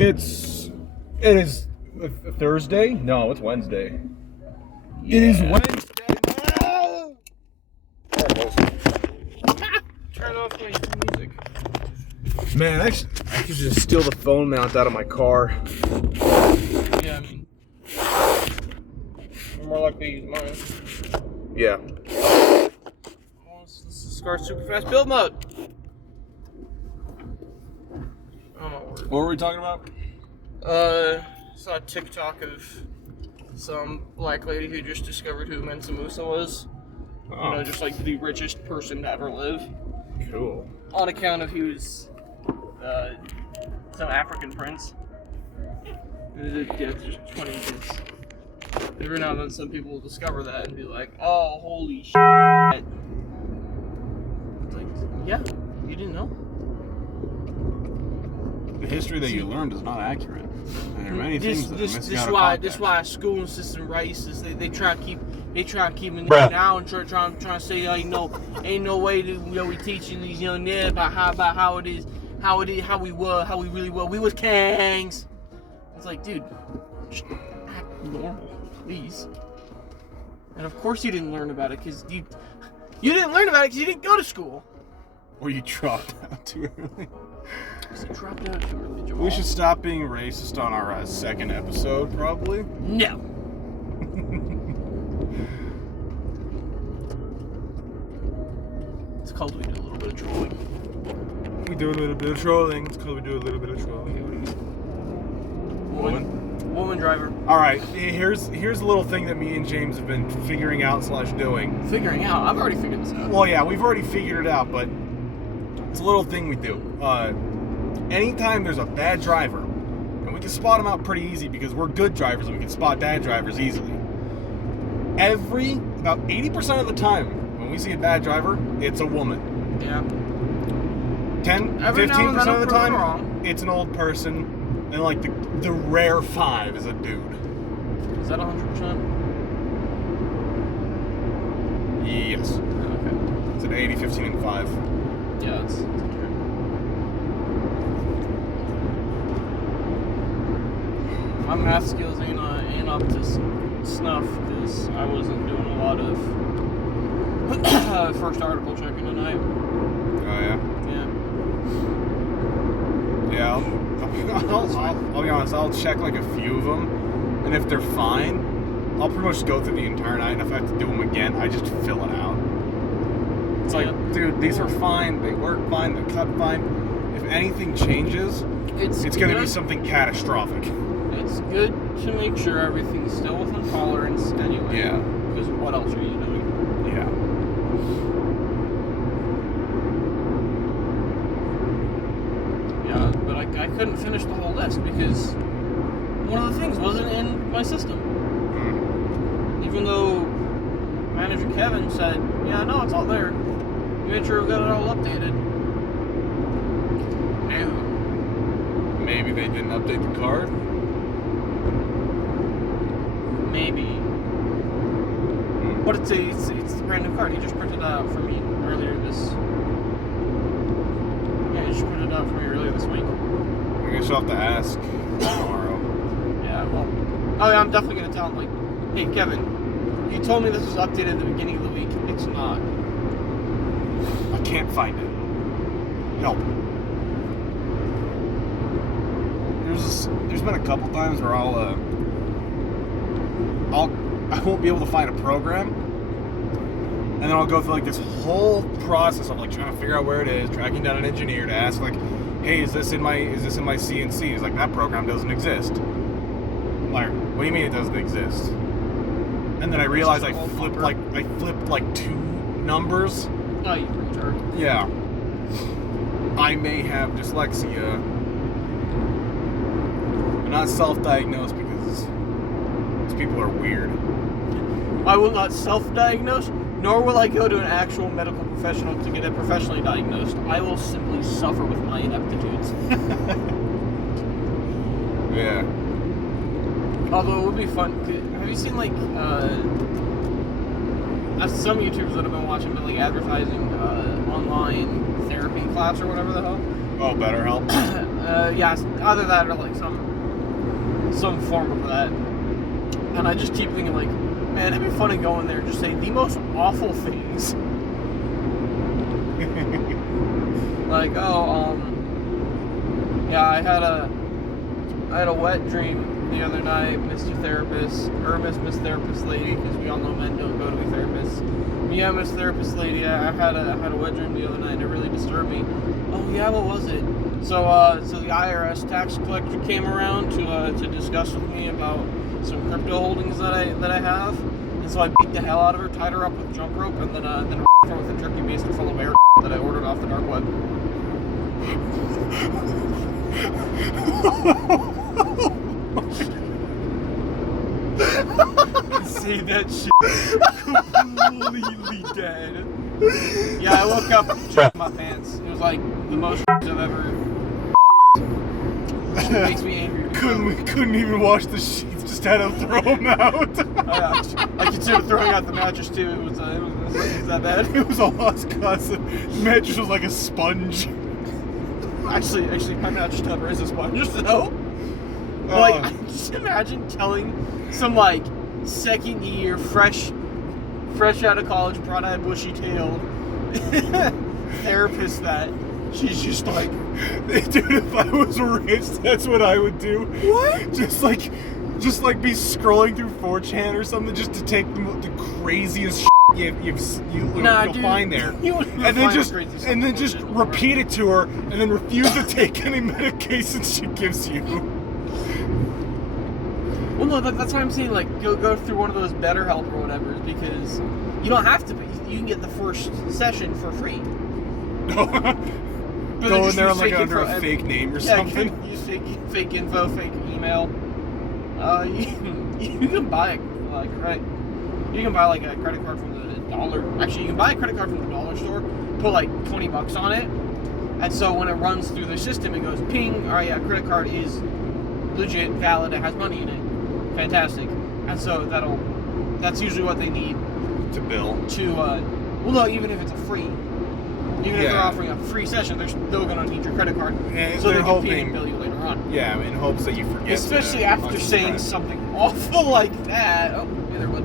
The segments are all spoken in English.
It is Thursday? No, it's Wednesday. Yeah. It is Wednesday. Almost. Turn off my music. Man, I could just steal the phone mount out of my car. Yeah, I mean, you're more likely to use mine. Yeah. This is SCAR super fast build mode. Oh my word. What were we talking about? Saw a TikTok of some black lady who just discovered who Mansa Musa was. Oh. You know, just like the richest person to ever live. Cool. On account of he was some African prince. Yeah, it's just 20 kids. Every now and then some people will discover that and be like, oh, holy shit. It's like, yeah, you didn't know? The history that you learned is not accurate. And there are many things that are missing out of context. This why school system racist. They try to keep it down and try to say ain't no way to we teaching these young men about how it is how we really were. We was kangs. It's like, dude, just act normal, please. And of course you didn't learn about it because you didn't learn about it because you didn't go to school. Or you dropped out too early. You dropped out too early, Jamal. We should stop being racist on our second episode, probably. No. It's called we do a little bit of trolling. We do a little bit of trolling. It's called we do a little bit of trolling. Woman driver. Alright, here's a little thing that me and James have been figuring out / doing. Figuring out? I've already figured this out. Well, yeah, we've already figured it out, but it's a little thing we do. Anytime there's a bad driver, and we can spot them out pretty easy because we're good drivers and we can spot bad drivers easily. About 80% of the time, when we see a bad driver, it's a woman. Yeah. 15% of the time, it's an old person. And like the rare 5 is a dude. Is that 100%? Yes. Okay. It's an 80, 15, and 5. Yeah, it's true. My math skills ain't up to snuff because I wasn't doing a lot of first article checking tonight. Oh yeah. Yeah. Yeah. I'll be honest, I'll check like a few of them, and if they're fine, I'll pretty much go through the entire night, and if I have to do them again, I just fill it out. It's like, dude, these are fine, they work fine, they cut fine. If anything changes, it's going to be something catastrophic. It's good to make sure everything's still within tolerance anyway. Yeah. Because what else are you doing? Yeah. Yeah, but I couldn't finish the whole list because one of the things wasn't in my system. Even though manager Kevin said, yeah, no, it's all there. You made sure we got it all updated. No. Maybe they didn't update the card? Maybe. But it's a brand new card. He just printed it out for me earlier this... Yeah, he just printed it out for me earlier this week. I guess you'll have to ask tomorrow. Yeah, well... Oh, yeah, I'm definitely going to tell him, like, hey, Kevin, you told me this was updated at the beginning of the week. It's not. I can't find it. Help. There's been a couple times where I won't be able to find a program, and then I'll go through like this whole process of like trying to figure out where it is, tracking down an engineer to ask like, hey, is this in my CNC? He's like, that program doesn't exist. I'm like, what do you mean it doesn't exist? And then I realized I flipped like 2 numbers. Oh, you retard. Yeah. I may have dyslexia. I'm not self-diagnosed because these people are weird. I will not self-diagnose, nor will I go to an actual medical professional to get it professionally diagnosed. I will simply suffer with my ineptitudes. Yeah. Although it would be fun. Have you seen like some YouTubers that have been watching, but like advertising online therapy class or whatever the hell? Oh, BetterHelp. Yeah, either that or like some form of that. And I just keep thinking like, man, it'd be funny going there and just say the most awful things. Like, yeah, I had a wet dream the other night, Miss Therapist lady, because we all know men don't go to a therapist. Yeah, Miss Therapist lady, I had a wet dream the other night and it really disturbed me. Oh yeah, what was it? So the IRS tax collector came around to discuss with me about some crypto holdings that I have, and so I beat the hell out of her, tied her up with jump rope, and then her with a turkey baster full of air that I ordered off the dark web. Say that shit completely dead. Yeah, I woke up and shit my pants. It was like the most I've ever. It makes me angry. Couldn't even wash the sheets. Just had to throw them out. I considered throwing out the mattress too. It was that bad. It was a lost cause. The mattress was like a sponge. Actually, my mattress cover is a sponge, so. Like, just imagine telling some like second year, fresh out of college, brown-eyed, bushy-tailed therapist that she's just like, dude, if I was rich, that's what I would do. What? Just like be scrolling through 4chan or something, just to take the craziest you'll find there, and then just repeat it to her, and then refuse to take any medication she gives you. Well, no, that's why I'm saying, like, go through one of those BetterHelp or whatever, because you don't have to pay. You can get the first session for free. Go in there like under a fake name or something. Use fake info, fake email. You can buy a credit card from the dollar. Actually, you can buy a credit card from the dollar store. Put like $20 on it, and so when it runs through the system, it goes ping. All right, yeah, credit card is legit, valid. It has money in it. Fantastic. And so that's usually what they need to bill. Well, no, even if it's a free. Even if they're offering a free session, they're still going to need your credit card. And so they're they can pay and bill you later on. Yeah, in hopes that you forget. Especially after saying something awful like that. Oh, yeah, there was.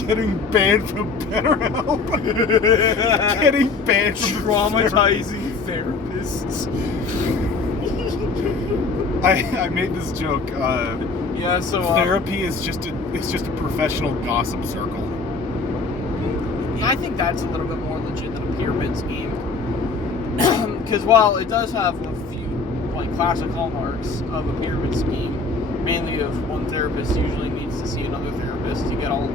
Getting banned from BetterHelp. Getting banned from traumatizing therapists. I made this joke. Therapy is just a professional gossip circle. I think that's a little bit more legit than a pyramid scheme. Because while it does have a few like classic hallmarks of a pyramid scheme, mainly of one therapist usually needs to see another therapist to get all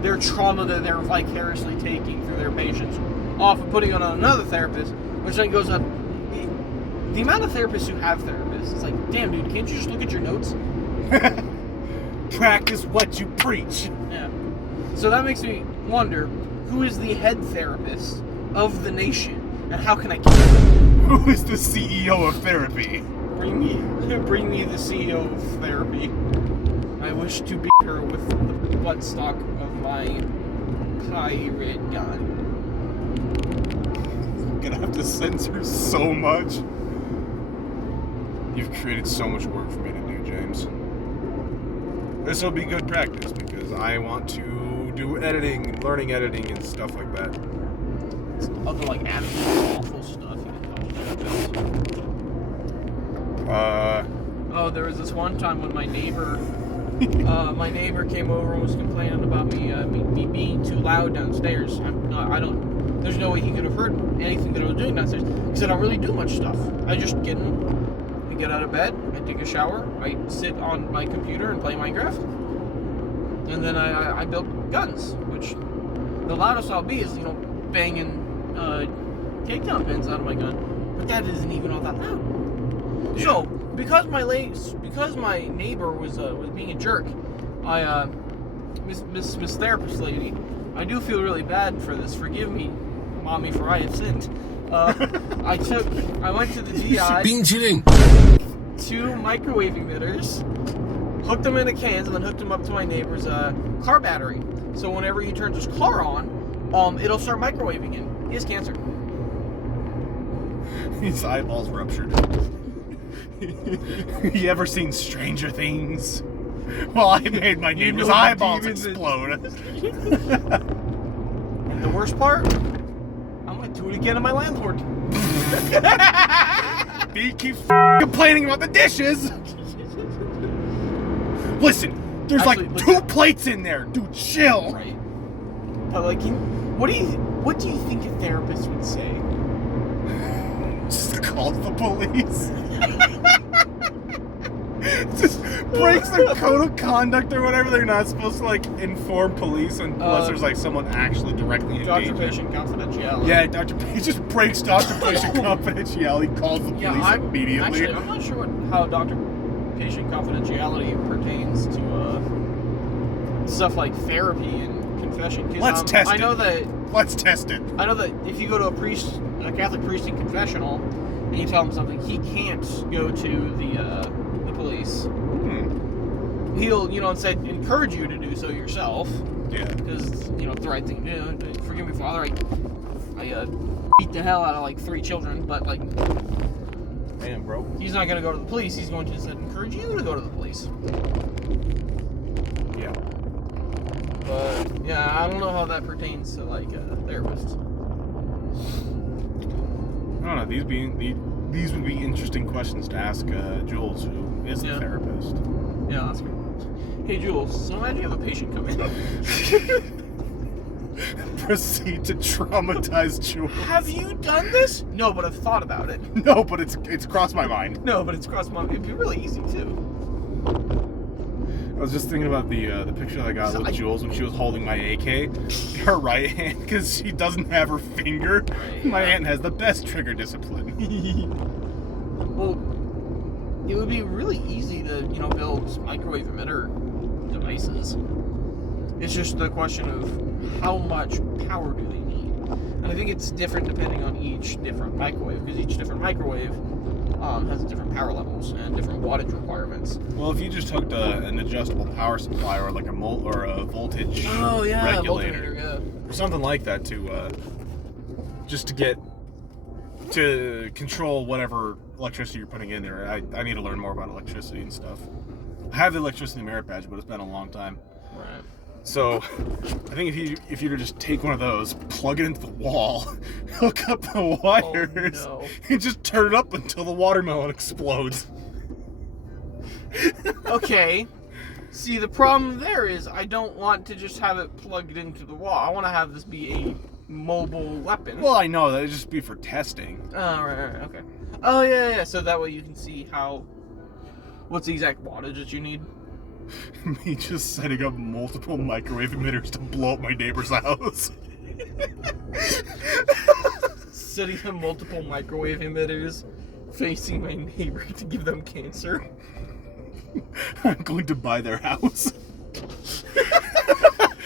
their trauma that they're vicariously taking through their patients off and putting it on another therapist, which then goes up. The amount of therapists who have therapists, it's like, damn, dude, can't you just look at your notes? Practice what you preach. Yeah. So that makes me wonder, who is the head therapist of the nation, and how can I keep him? Who is the CEO of therapy? Bring me the CEO of therapy. I wish to beat her with the buttstock of my pirate gun. I'm gonna have to censor so much. You've created so much work for me to do, James. This will be good practice because I want to do editing, learning editing and stuff like that. Other like absolutely awful stuff you can Oh, there was this one time when my neighbor came over and was complaining about me being too loud downstairs. There's no way he could have heard anything that I was doing downstairs because I don't really do much stuff. I just get out of bed, I take a shower, I sit on my computer and play Minecraft, and then I build guns, which the loudest I'll be is, banging takedown pins out of my gun, but that isn't even all that loud. Yeah. So, because my neighbor was being a jerk, Miss Therapist lady, I do feel really bad for this. Forgive me, mommy, for I have sinned. I went to the DI, 2 microwave emitters, hooked them into cans, and then hooked them up to my neighbor's car battery. So whenever he turns his car on, it'll start microwaving him. He has cancer. His eyeballs ruptured. You ever seen Stranger Things? Well, I made my neighbor's eyeballs explode. And the worst part, I'm gonna do it again to my landlord. You keep complaining about the dishes. Listen, there's Actually, like 2 plates in there. Dude, chill. Right. But like, what do you think a therapist would say? Just calls the police. Just breaks their code of conduct or whatever. They're not supposed to like inform police unless there's like someone actually directly in danger. Doctor-patient confidentiality. Yeah, he just breaks doctor-patient confidentiality, calls the police immediately. Actually, I'm not sure how doctor-patient confidentiality pertains to stuff like therapy and confession. Let's test it. Let's test it. I know that if you go to a Catholic priest in confessional, and you tell him something, he can't go to the police. He'll, instead encourage you to do so yourself. Yeah. Because, it's the right thing to do. Forgive me, Father, I beat the hell out of, 3 children, but, damn, bro. He's not going to go to the police. He's going to instead encourage you to go to the police. Yeah. But, yeah, I don't know how that pertains to, therapists. I don't know. These would be interesting questions to ask Jules, who is a therapist. Yeah, that's good. Hey, Jules, so imagine you have a patient come in. Proceed to traumatize Jules. Have you done this? No, but I've thought about it. No, but it's crossed my mind. No, but it's crossed my mind. It'd be really easy, too. I was just thinking about the picture that I got with Jules when she was holding my AK. Her right hand, because she doesn't have her finger. Right, my aunt has the best trigger discipline. Well, it would be really easy to, build microwave emitter devices. It's just the question of how much power do they need. And I think it's different depending on each different microwave, because each different microwave has different power levels and different wattage requirements. Well, if you just hooked an adjustable power supply or like a voltage regulator or something like that to just to control whatever electricity you're putting in there. I need to learn more about electricity and stuff. I have the electricity merit badge, but it's been a long time. Right. So, I think if you were to just take one of those, plug it into the wall, hook up the wires, and just turn it up until the watermelon explodes. Okay. See, the problem there is I don't want to just have it plugged into the wall. I want to have this be a mobile weapon. Well, I know. That would just be for testing. Oh, right, okay. Oh, yeah. So that way you can see what's the exact wattage that you need. Me just setting up multiple microwave emitters to blow up my neighbor's house. Setting up multiple microwave emitters facing my neighbor to give them cancer. I'm going to buy their house.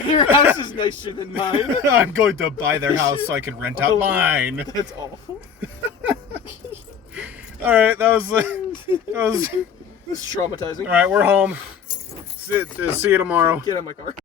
Their house is nicer than mine. I'm going to buy their house so I can rent out mine. That's awful. Alright, that was This is traumatizing. Alright, we're home. See you tomorrow. Get out of my car.